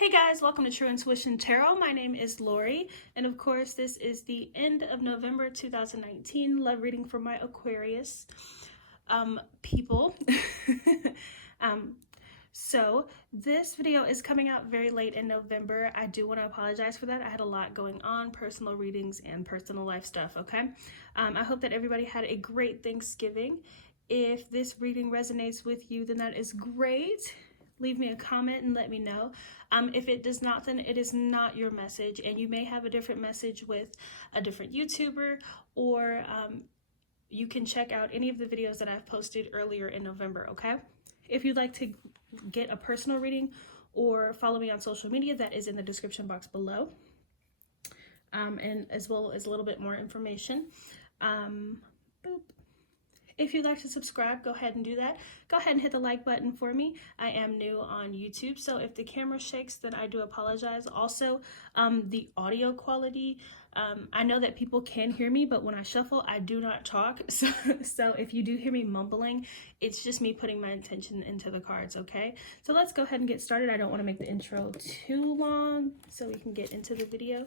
Hey guys, welcome to True Intuition Tarot. My name is Lori, and of course, this is the end of November 2019 love reading for my Aquarius people. So this video is coming out very late in November. I do want to apologize for that. I had a lot going on, personal readings and personal life stuff, okay? I hope that everybody had a great Thanksgiving. If this reading resonates with you, then that is great. Leave me a comment and let me know. If it does not, then it is not your message, and you may have a different message with a different YouTuber, or you can check out any of the videos that I've posted earlier in November, okay? If you'd like to get a personal reading or follow me on social media, that is in the description box below, and as well as a little bit more information. Boop. If you'd like to subscribe, go ahead and do that. Go ahead and hit the like button for me. I am new on YouTube, so if the camera shakes, then I do apologize. Also, the audio quality, I know that people can hear me, but when I shuffle, I do not talk. So if you do hear me mumbling, it's just me putting my intention into the cards, okay? So let's go ahead and get started. I don't want to make the intro too long, so we can get into the video.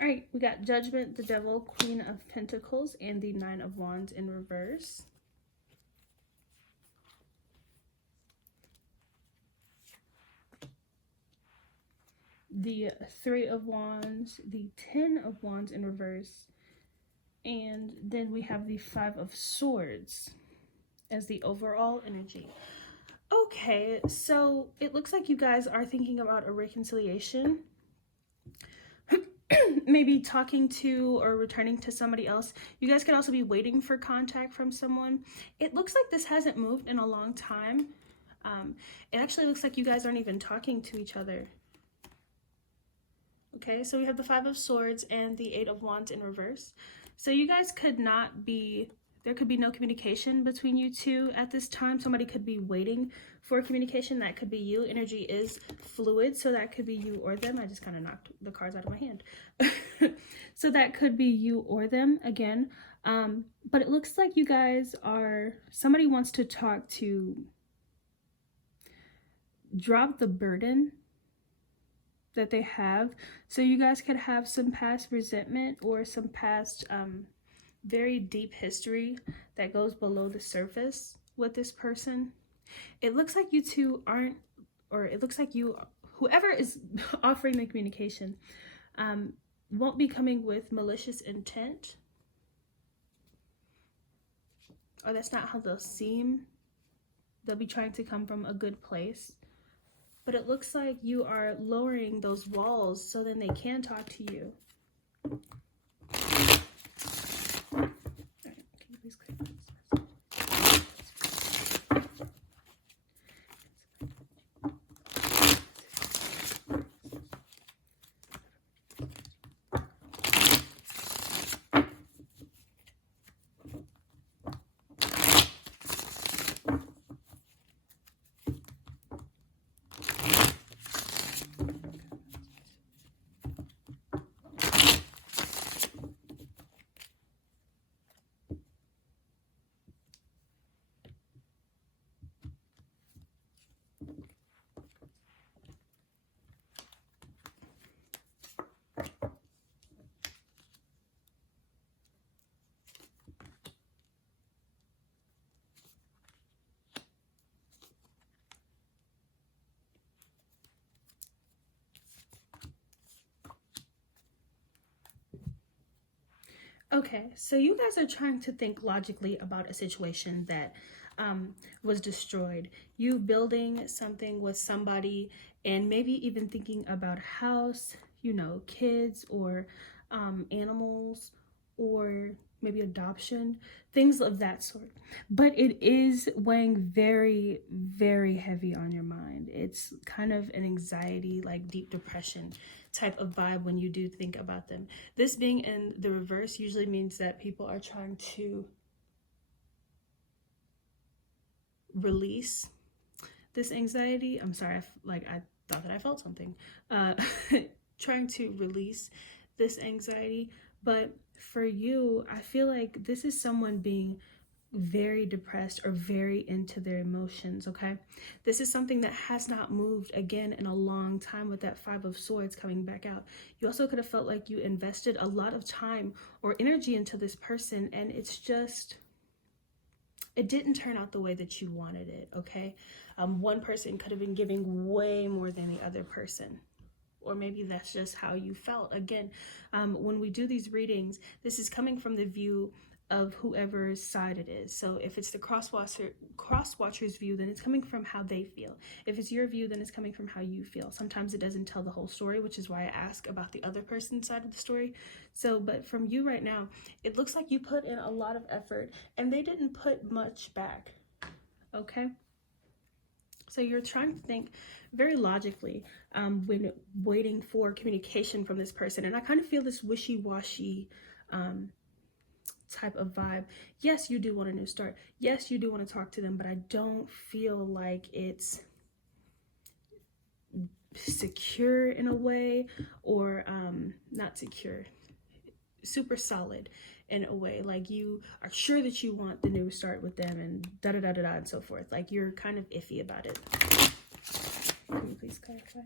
All right, we got Judgment, the Devil, Queen of Pentacles, and the Nine of Wands in reverse. The Three of Wands, the Ten of Wands in reverse, and then we have the Five of Swords as the overall energy. Okay, so it looks like you guys are thinking about a reconciliation. Maybe talking to or returning to somebody else. You guys could also be waiting for contact from someone. It looks like this hasn't moved in a long time. It actually looks like you guys aren't even talking to each other. Okay, so we have the Five of Swords and the Eight of Wands in reverse. So you guys could not be, there could be no communication between you two at this time. Somebody could be waiting for communication. That could be you. Energy is fluid, so that could be you or them. I just kind of knocked the cards out of my hand. So that could be you or them again. But it looks like you guys are, somebody wants to talk to drop the burden that they have. So you guys could have some past resentment or some past very deep history that goes below the surface with this person. It looks like you two aren't, or it looks like you, whoever is offering the communication, won't be coming with malicious intent, or that's not how they'll seem. They'll be trying to come from a good place, but it looks like you are lowering those walls so then they can talk to you. Okay, so you guys are trying to think logically about a situation that was destroyed. You building something with somebody, and maybe even thinking about a house, you know, kids, or animals, or maybe adoption, things of that sort. But it is weighing very, very heavy on your mind. It's kind of an anxiety, like deep depression type of vibe when you do think about them. This being in the reverse usually means that people are trying to release this anxiety. I'm sorry, I thought that I felt something. Uh, trying to release this anxiety. But for you, I feel like this is someone being very depressed or very into their emotions. Okay, this is something that has not moved again in a long time, with that Five of Swords coming back out. You also could have felt like you invested a lot of time or energy into this person, and it's just, it didn't turn out the way that you wanted it. Okay, one person could have been giving way more than the other person, or maybe that's just how you felt. Again, when we do these readings, this is coming from the view of whoever's side it is. So if it's the cross watcher's view, then it's coming from how they feel. If it's your view, then it's coming from how you feel. Sometimes it doesn't tell the whole story, which is why I ask about the other person's side of the story. So, but from you right now, it looks like you put in a lot of effort and they didn't put much back. Okay? So you're trying to think very logically when waiting for communication from this person. And I kind of feel this wishy-washy type of vibe. Yes, you do want a new start. Yes, you do want to talk to them, but I don't feel like it's secure in a way, or not secure, super solid in a way. Like you are sure that you want the new start with them, and da-da-da-da-da and so forth. Like you're kind of iffy about it. Can you please clarify?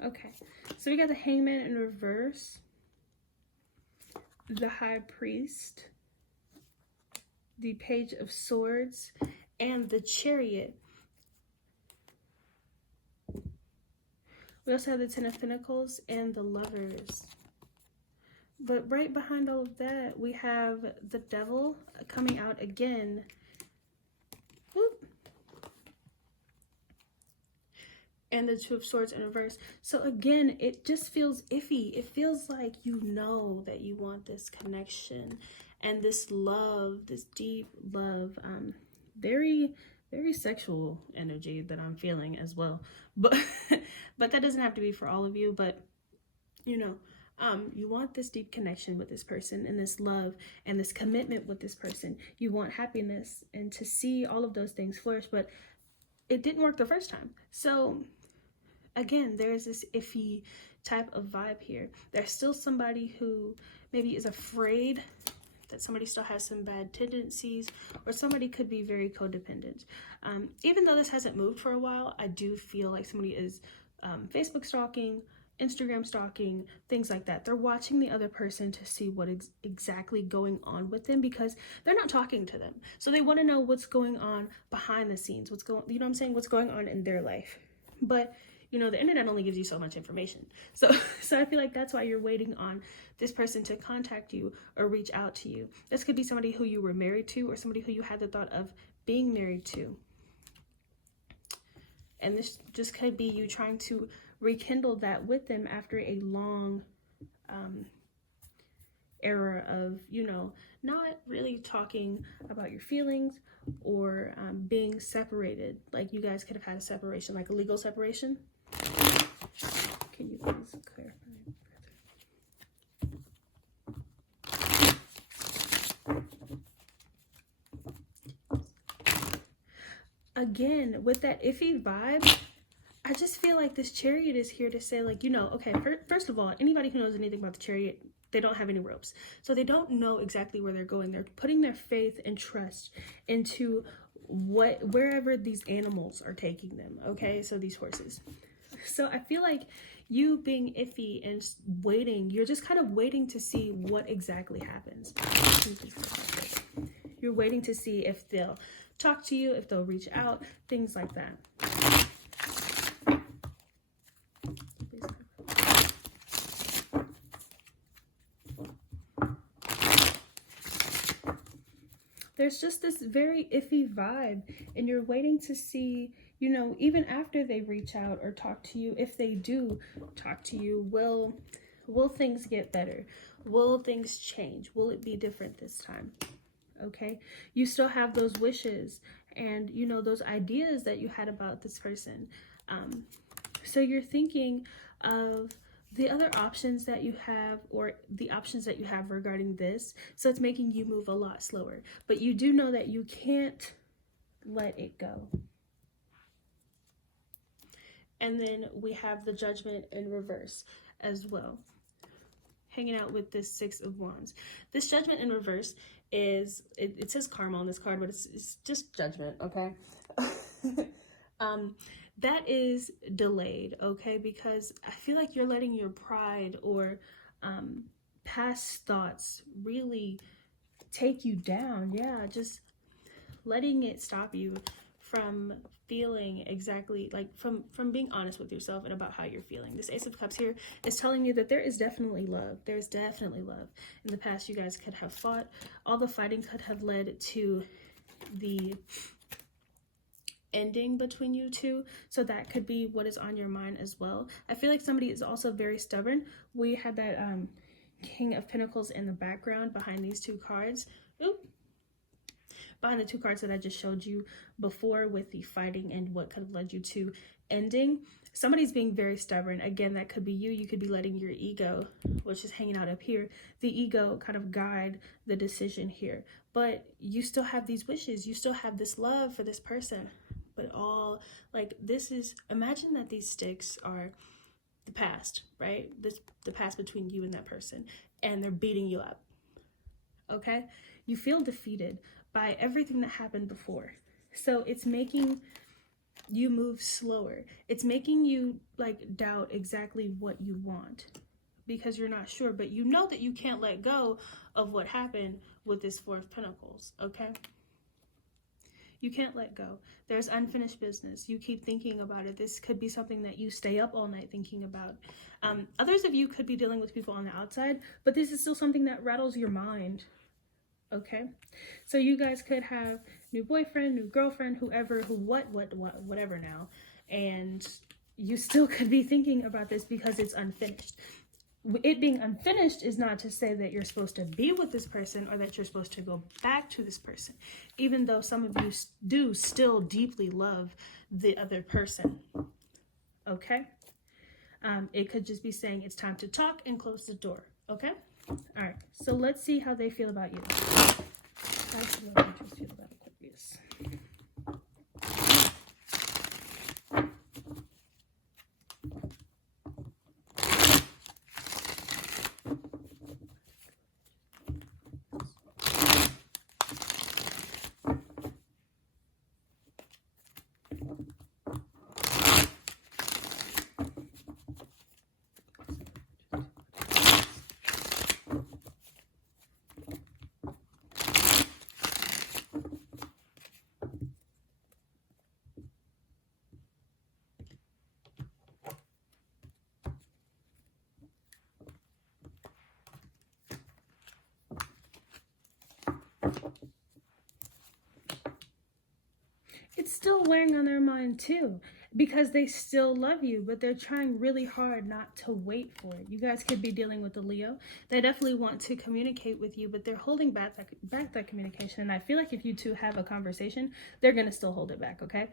Okay, so we got the Hangman in reverse, the High Priest, the Page of Swords, and the Chariot. We also have the Ten of Pentacles and the Lovers. But right behind all of that, we have the Devil coming out again. Whoop. And the Two of Swords in reverse. So again, it just feels iffy. It feels like you know that you want this connection and this love, this deep love. Very, very sexual energy that I'm feeling as well. But but that doesn't have to be for all of you. But you know, you want this deep connection with this person, and this love and this commitment with this person. You want happiness and to see all of those things flourish, but it didn't work the first time. So again, there's this iffy type of vibe here. There's still somebody who maybe is afraid that somebody still has some bad tendencies, or somebody could be very codependent. Even though this hasn't moved for a while, I do feel like somebody is Facebook stalking, Instagram stalking, things like that. They're watching the other person to see what exactly going on with them, because they're not talking to them. So they want to know what's going on behind the scenes, what's going, you know what I'm saying, what's going on in their life. But you know, the internet only gives you so much information. So I feel like that's why you're waiting on this person to contact you or reach out to you. This could be somebody who you were married to, or somebody who you had the thought of being married to. And this just could be you trying to rekindle that with them after a long era of, you know, not really talking about your feelings, or being separated. Like you guys could have had a separation, like a legal separation. Can you please clarify again, with that iffy vibe, I just feel like this Chariot is here to say, like, you know, okay, first of all, anybody who knows anything about the Chariot, they don't have any ropes. So they don't know exactly where they're going. They're putting their faith and trust into wherever these animals are taking them, okay? So these horses. So I feel like you being iffy and waiting, you're just kind of waiting to see what exactly happens. You're waiting to see if they'll talk to you, if they'll reach out, things like that. There's just this very iffy vibe, and you're waiting to see, you know, even after they reach out or talk to you, if they do talk to you, will things get better? Will things change? Will it be different this time? Okay, you still have those wishes and, you know, those ideas that you had about this person. So you're thinking of the other options that you have, or the options that you have regarding this. So it's making you move a lot slower, but you do know that you can't let it go. And then we have the Judgment in reverse as well, hanging out with this Six of Wands. This Judgment in reverse is, it says karma on this card, but it's just judgment, okay? That is delayed, okay? Because I feel like you're letting your pride or past thoughts really take you down. Yeah, just letting it stop you from feeling exactly, like from being honest with yourself and about how you're feeling. This Ace of Cups here is telling you that there is definitely love. There's definitely love. In the past, you guys could have fought. All the fighting could have led to the ending between you two, so that could be what is on your mind as well. I feel like somebody is also very stubborn. We had that King of Pentacles in the background behind these two cards. Oop. Behind the two cards that I just showed you before, with the fighting and what could have led you to ending. Somebody's being very stubborn. Again, that could be you. You could be letting your ego, which is hanging out up here, the ego kind of guide the decision here. But you still have these wishes. You still have this love for this person. But all, like, this is, imagine that these sticks are the past, right? The past between you and that person, and they're beating you up, okay? You feel defeated by everything that happened before. So it's making you move slower. It's making you, like, doubt exactly what you want because you're not sure, but you know that you can't let go of what happened with this Four of Pentacles, okay? You can't let go. There's unfinished business. You keep thinking about it. This could be something that you stay up all night thinking about. Others of you could be dealing with people on the outside, but this is still something that rattles your mind. Okay? So you guys could have new boyfriend, new girlfriend, whoever, whatever now. And you still could be thinking about this because it's unfinished. It being unfinished is not to say that you're supposed to be with this person or that you're supposed to go back to this person, even though some of you do still deeply love the other person, okay? It could just be saying it's time to talk and close the door, okay? All right, so let's see how they feel about you. How do you feel about Aquarius? It's still wearing on their mind too, because they still love you, but they're trying really hard not to wait for it. You guys could be dealing with a Leo. They definitely want to communicate with you, but they're holding back that communication. And I feel like if you two have a conversation, they're going to still hold it back, okay?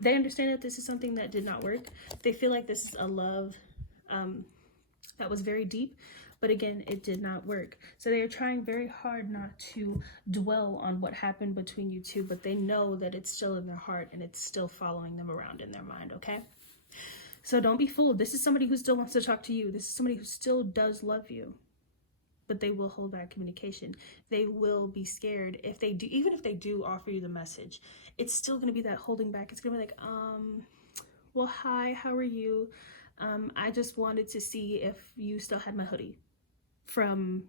They understand that this is something that did not work. They feel like this is a love that was very deep, But again, it did not work. So they are trying very hard not to dwell on what happened between you two, but they know that it's still in their heart and it's still following them around in their mind, okay? So don't be fooled. This is somebody who still wants to talk to you. This is somebody who still does love you. But they will hold back communication. They will be scared if they do, even if they do offer you the message, it's still going to be that holding back. It's going to be like, well, hi, how are you? I just wanted to see if you still had my hoodie from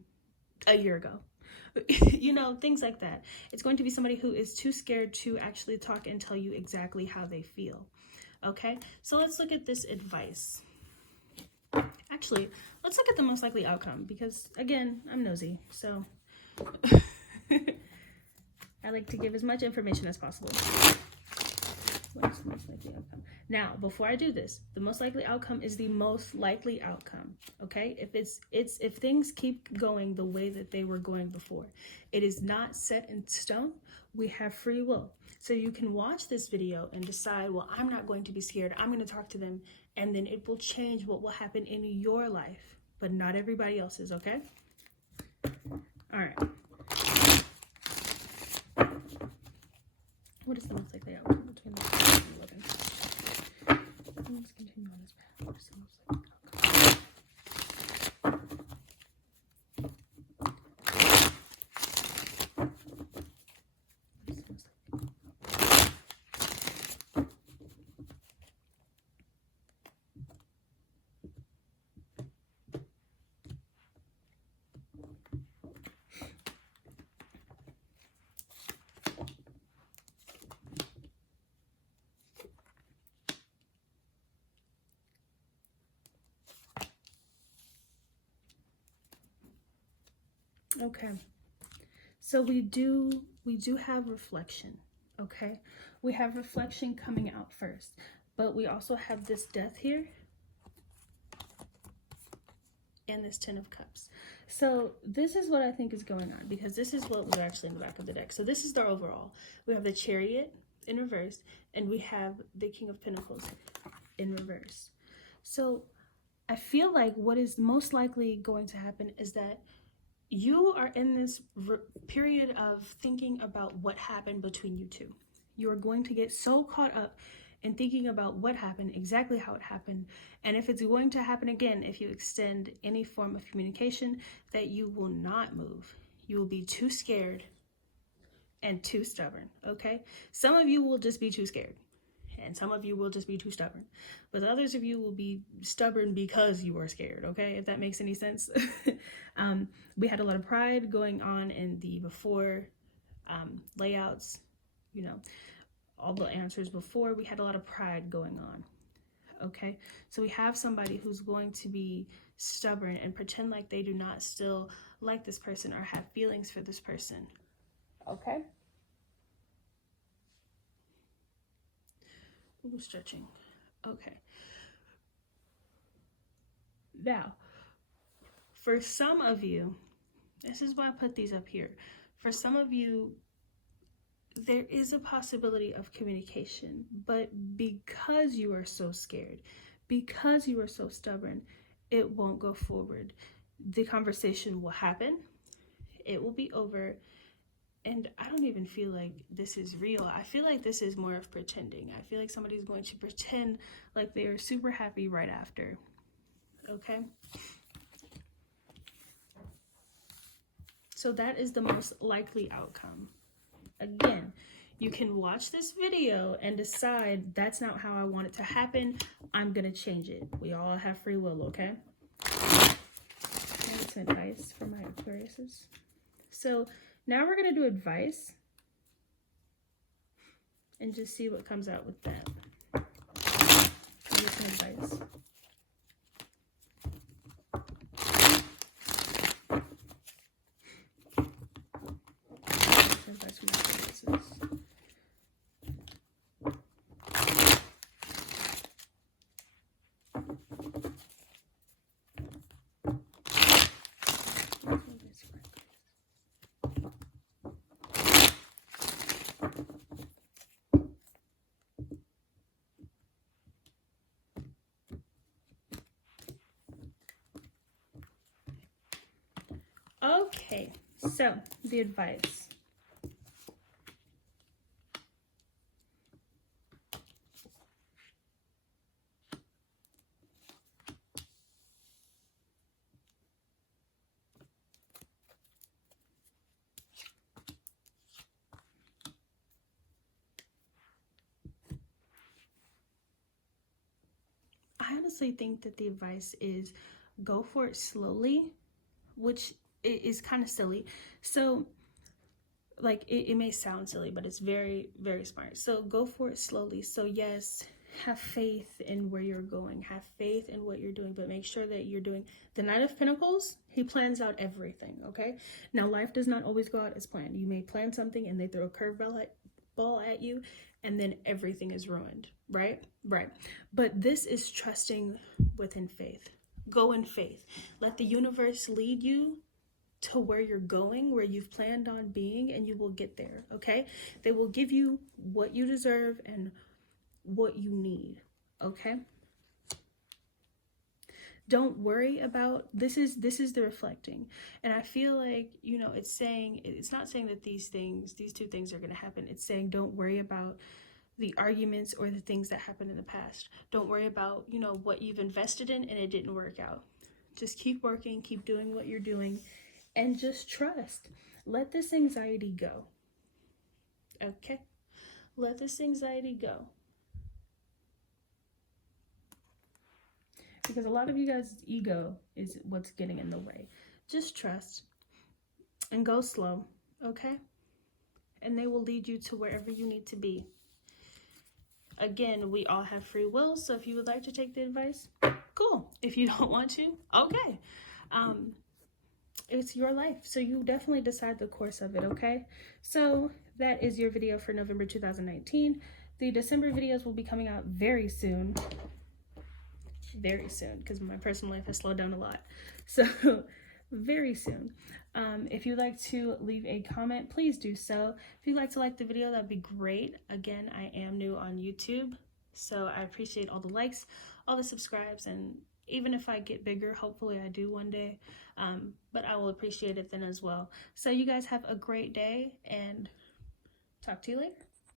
a year ago. You know, things like that. It's going to be somebody who is too scared to actually talk and tell you exactly how they feel. Okay, so let's look at this advice. Actually, let's look at the most likely outcome because, again, I'm nosy, so I like to give as much information as possible. What's the most likely outcome? Now, before I do this, the most likely outcome is the most likely outcome, okay? If things keep going the way that they were going before, it is not set in stone. We have free will. So you can watch this video and decide, well, I'm not going to be scared. I'm going to talk to them, and then it will change what will happen in your life, but not everybody else's, okay? All right. What is the most likely outcome between the 10 and 11? Let's continue on this path. What is the most likely outcome? Okay, so we do have reflection, okay? We have reflection coming out first, but we also have this death here and this 10 of cups. So this is what I think is going on, because this is what was actually in the back of the deck. So this is our overall. We have the Chariot in reverse, and we have the King of Pentacles in reverse. So I feel like what is most likely going to happen is that you are in this period of thinking about what happened between you two. You are going to get so caught up in thinking about what happened, exactly how it happened, and if it's going to happen again, if you extend any form of communication, that you will not move. You will be too scared and too stubborn, okay? Some of you will just be too scared, and some of you will just be too stubborn, but others of you will be stubborn because you are scared, okay? If that makes any sense. We had a lot of pride going on in the before layouts, you know, all the answers before. We had a lot of pride going on, okay? So we have somebody who's going to be stubborn and pretend like they do not still like this person or have feelings for this person, okay? Ooh, stretching. Okay. Now, for some of you, this is why I put these up here. For some of you, there is a possibility of communication, but because you are so scared, because you are so stubborn, it won't go forward. The conversation will happen, it will be over, and I don't even feel like this is real. I feel like this is more of pretending. I feel like somebody's going to pretend like they are super happy right after, okay? So that is the most likely outcome. Again, you can watch this video and decide that's not how I want it to happen. I'm going to change it. We all have free will, okay? That's some advice for my Aquariuses. So now we're going to do advice and just see what comes out with that. Get some advice. Advice from my Aquariuses. Okay, so the advice. I honestly think that the advice is go for it slowly, which is kind of silly. So, like, it may sound silly, but it's very, very smart. So, go for it slowly. So, yes, have faith in where you're going, have faith in what you're doing, but make sure that you're doing the Knight of Pentacles. He plans out everything, okay? Now, life does not always go out as planned. You may plan something and they throw a curveball at you, and then everything is ruined, right? Right. But this is trusting within faith. Go in faith. Let the universe lead you to where you're going, where you've planned on being, and you will get there, okay? They will give you what you deserve and what you need, okay? Don't worry about this is the reflecting. And I feel like, you know, it's not saying that these two things are going to happen. It's saying don't worry about the arguments or the things that happened in the past. Don't worry about, you know, what you've invested in and it didn't work out. Just keep working, keep doing what you're doing, and just trust. Let this anxiety go. Okay? Let this anxiety go. Because a lot of you guys' ego is what's getting in the way. Just trust and go slow, okay? And they will lead you to wherever you need to be. Again, we all have free will, so if you would like to take the advice, cool. If you don't want to, okay. It's your life, so you definitely decide the course of it, okay? So that is your video for November 2019. The December videos will be coming out very soon, because my personal life has slowed down a lot. So very soon. If you'd like to leave a comment, please do so. If you'd like to like the video, that'd be great. Again, I am new on YouTube, so I appreciate all the likes, all the subscribes, and even if I get bigger, hopefully I do one day, but I will appreciate it then as well. So you guys have a great day, and talk to you later.